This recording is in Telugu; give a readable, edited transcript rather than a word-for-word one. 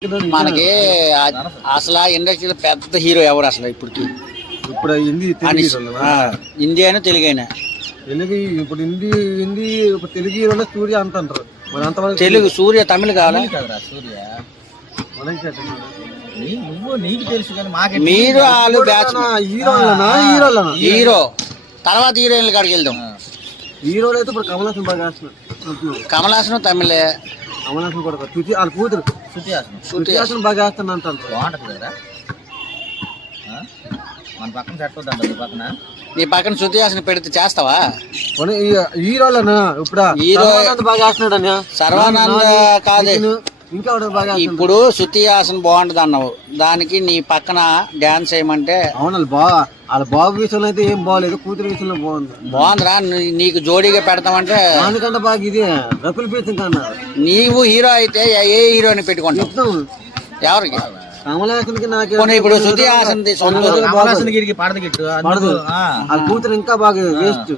మనకి అసలు ఇండస్ట్రీలో పెద్ద హీరో ఎవరు అసలు ఇప్పటికి? ఇప్పుడు హిందీ హిందీ అయినా తెలుగు అయినా? తెలుగు ఇప్పుడు హిందీ హిందీ ఇప్పుడు తెలుగు హీరోలో సూర్య అంటారు. మరి అంతవరకు తెలుగు సూర్య తమిళ కావాలా? సూర్య నువ్వు నీకు తెలుసు కానీ మాకు మీరు వాళ్ళు బ్యాచ్ హీరో తర్వాత హీరోయిన్ల కాడికి వెళ్దాం. హీరోలు అయితే ఇప్పుడు కమల్ హాసన్ బాగా వేస్తున్నాడు. కమల్ హాసన్ తమిళే. కమల్ హాసన్ కూడా వాళ్ళ కూతురు శృతి హాసన్ బాగా వేస్తాను అంటారు. బాగుంటది కదా మన పక్కన సెట్ అవుతుంది. పక్కన నీ పక్కన శృతి హాసన్ పెడితే చేస్తావా? హీరోలనా ఇప్పుడు హీరో బాగా వేస్తున్నాడు అన్న. సర్వానంద్ కాదు ఇంకా బాగా ఇప్పుడు శృతి హాసన్ బాగుంటది అన్నావు, దానికి నీ పక్కన డాన్స్ చేయమంటే అవును వాళ్ళ బాబు విషయంలో అయితే ఏం బాగలేదు, కూతురు విషయంలో బాగుందిరా. నీకు జోడీగా పెడతామంటే అందుకంటే బాగా ఇది రకుల్ ప్రీత్ కన్నా. నీవు హీరో అయితే ఏ హీరోని పెట్టుకుంటావు? ఎవరికి? కమల్ హాసన్ కి నాకు ఇప్పుడు శృతి హాసన్ పడదు గిట్టు కూతురు ఇంకా బాగా వేస్ట్.